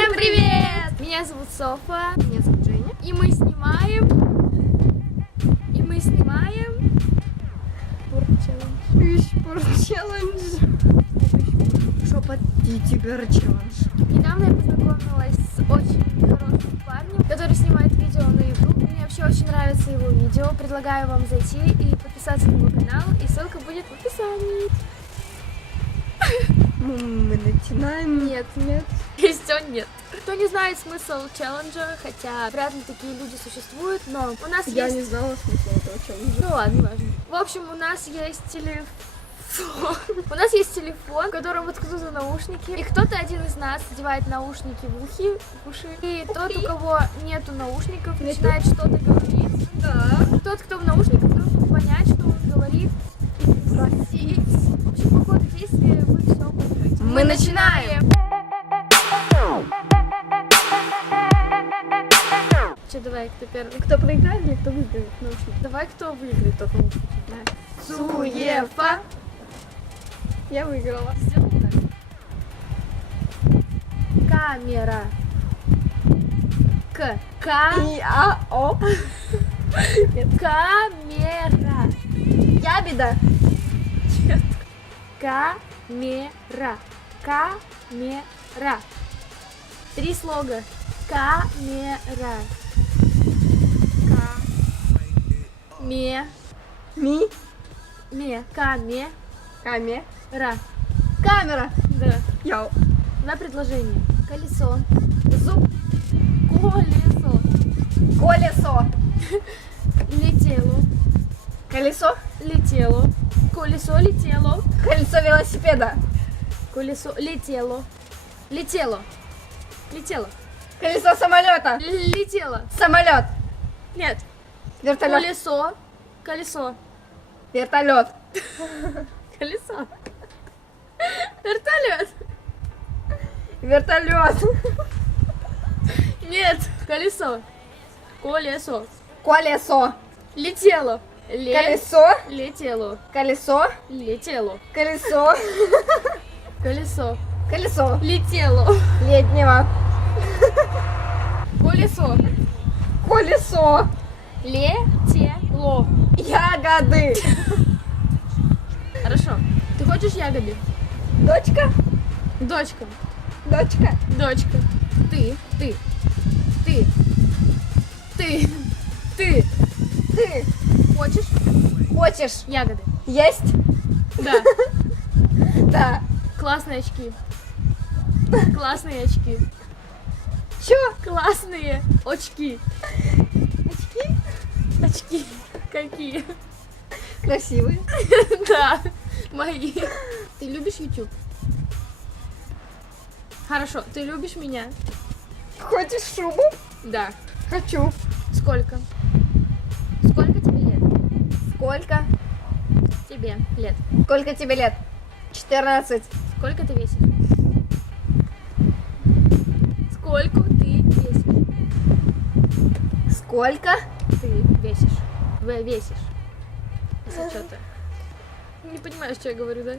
Всем привет! Меня зовут Софа. Меня зовут Женя. И мы снимаем... Спорт челлендж. Шепот ютубер челлендж. Недавно я познакомилась с очень хорошим парнем, который снимает видео на YouTube. Мне вообще очень нравится его видео. Предлагаю вам зайти и подписаться на его канал. И ссылка будет в описании. Мы начинаем. Нет. Все нет. Кто не знает смысл челленджа, хотя вряд ли такие люди существуют, но у нас Я есть... не знала смысла этого челленджа. Ну ладно, важно. В общем, у нас есть телефон. У нас есть телефон, в котором воткнуты наушники. И кто-то один из нас одевает наушники в уши. И тот, у кого нету наушников, начинает что-то говорить. Да. Тот, кто в наушниках, должен понять, что он говорит. И в общем, по ходу действия вы все поймете. Мы начинаем! Че, давай, кто первый? Кто проиграет или кто выиграет наушники? Давай, кто выиграет, тот наушники. Суефа. Я выиграла. Сделай так. Камера. И-а-о. Камера. Ябеда. Нет. Камера. Камера. 3 слога. Камера. Ме. Ми. Камера. Каме. Камера. Да. Йоу. 2 предложения. Колесо. Зуб. Колесо. Колесо. Летело. Колесо. Летело. Колесо летело. Колесо велосипеда. Колесо летело. Летело. Летело. Колесо самолета. Летело. Самолет. Нет. Вертолет. Колесо. Колесо. Вертолет. Колесо. Вертолет. Вертолет. Нет. Колесо. Колесо. Колесо. Летело. Колесо. Летело. Колесо. Летело. Колесо. Колесо. Колесо. Летело. Летнего. Колесо. Колесо. Летело. Ягоды. Хорошо. Ты хочешь ягоды? Дочка. Дочка. Дочка. Дочка. Ты. Ты. Хочешь Хочешь. ягоды? Есть. Да. Да. Классные очки. Классные очки. Чё? Классные очки. Очки? Очки. Какие? Красивые. Да. Мои. Ты любишь YouTube? Хорошо. Ты любишь меня? Хочешь шубу? Да. Хочу. Сколько? Сколько тебе лет? Сколько? Тебе лет. Сколько тебе лет? 14. Сколько ты весишь? Сколько ты весишь? Сколько? Ты весишь. Вы весишь. Если что-то. Не понимаешь, что я говорю, да?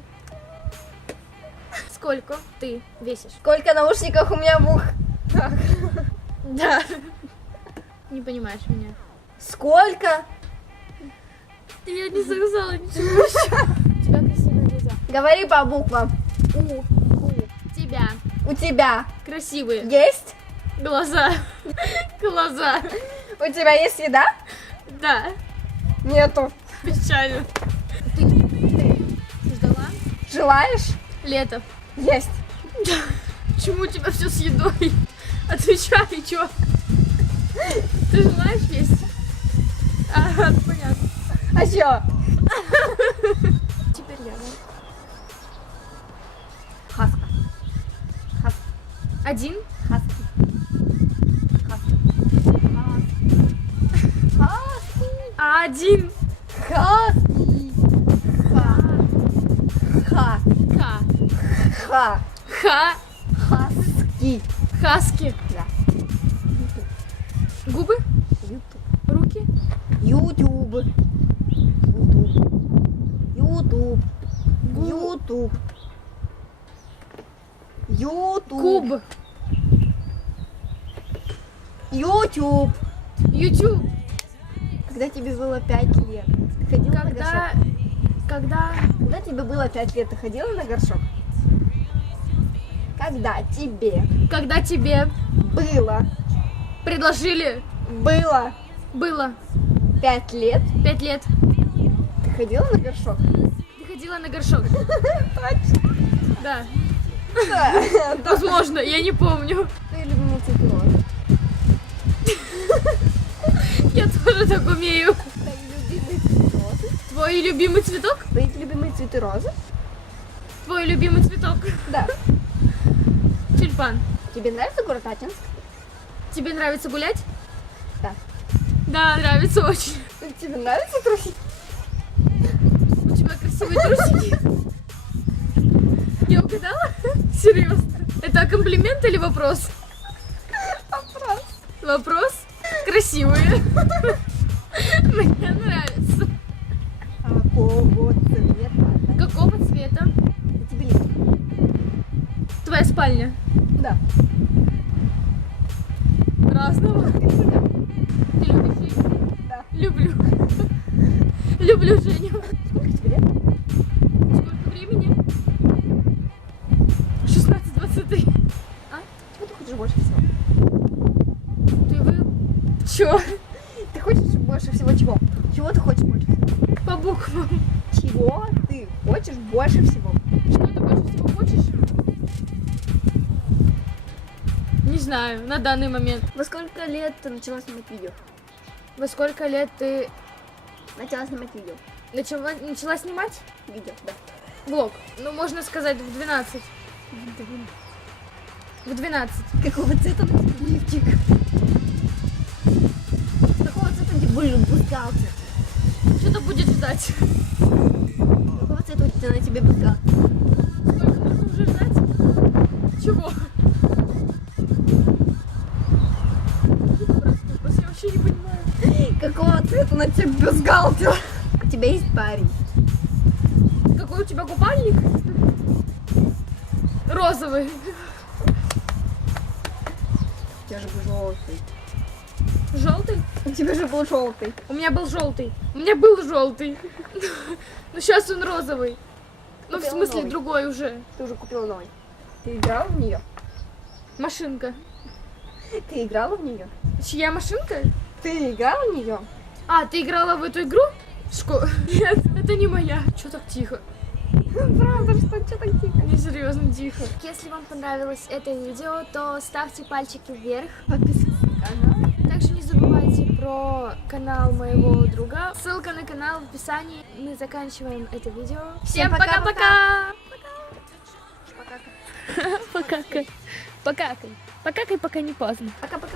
Сколько ты весишь? Сколько наушников у меня в ухах? Да. Не понимаешь меня. Сколько? Я не сказала ничего еще. У тебя красивые глаза. Говори по буквам. У тебя У тебя красивые есть? глаза. Глаза. У тебя есть еда? Да. Нету. Печально. Ты ждала? Желаешь? Лето. Есть. Почему у тебя все с едой? Отвечай, чё? Ты желаешь есть? Ага, понятно. А чё? Теперь я, да? Хаска. Хаска. Один? Хаски. Хаски. Хаски. Один. Хаски. Ха. Ха. Ха. Ха. Ха. Хаски. Хаски. Да. Губы? Ютуб. Руки? Ютуб. Ютуб. Ютуб. Ютуб. Куб. YouTube. YouTube. Когда тебе было 5 лет, ты ходила на горшок? Когда Тебе было 5 лет, ты ходила на горшок? Когда тебе было предложили, было 5 лет, 5 лет, ты ходила на горшок? ты ходила на горшок? Точно. Да. Да. Возможно, я не помню. Твои любимые цветы розы. Я тоже так умею. Твои любимые цветы розы. Твой любимый цветок? Твои любимые цветы розы? Твой любимый цветок? Да. Тюльпан. Тебе нравится город Атинск? Тебе нравится гулять? Да. Да, нравится очень. Тебе нравится трусики? У тебя красивые трусики. Я угадала? Серьезно? Это комплимент или вопрос? Вопрос. Вопрос? Красивые. Мне нравится. Какого цвета? Какого цвета? Тебе лет? Твоя спальня? Да. Разного. Ты любишь Женю? Да. Люблю. Люблю Женю. Сколько тебе лет? Сколько времени? 16:23. Чего ты хочешь больше всего? Чё? Ты хочешь больше всего чего? Чего ты хочешь больше всего? По буквам. Чего ты хочешь больше всего? Что ты больше всего хочешь? Не знаю, на данный момент. Во сколько лет ты начала снимать видео? Во сколько лет ты Начала снимать видео. начала снимать Видео, да. влог? Ну, можно сказать, в 12. В 12. Какого цвета у тебя лифчик? Какого цвета у тебя был бюстгальтер? Что-то будет ждать. Какого цвета у тебя на тебе бюстгальтер? Сколько нужно уже ждать? Чего? Вопрос, я вообще не понимаю. Какого цвета на тебе бюстгальтер? У тебя есть парень. Какой у тебя купальник? Розовый. У тебя же был желтый. Желтый? У тебя же был желтый. У меня был желтый. У меня был желтый. Но сейчас он розовый. Ну, в Купила смысле, новый. другой уже. Ты уже купила новый. Ты играла в нее? Машинка. Ты играла в нее? Чья машинка? Ты играла в нее? А, ты играла в эту игру? Нет, это не моя. Че так тихо? Правда, что так тихо? Не серьезно тихо. Если вам понравилось это видео, то ставьте пальчики вверх. Подписывайся на канал. Также не забывайте про канал моего друга. Ссылка на канал в описании. Мы заканчиваем это видео. Всем Всем пока-пока! Пока. Покакай. Покакай. Покакай, пока не поздно. Пока-пока.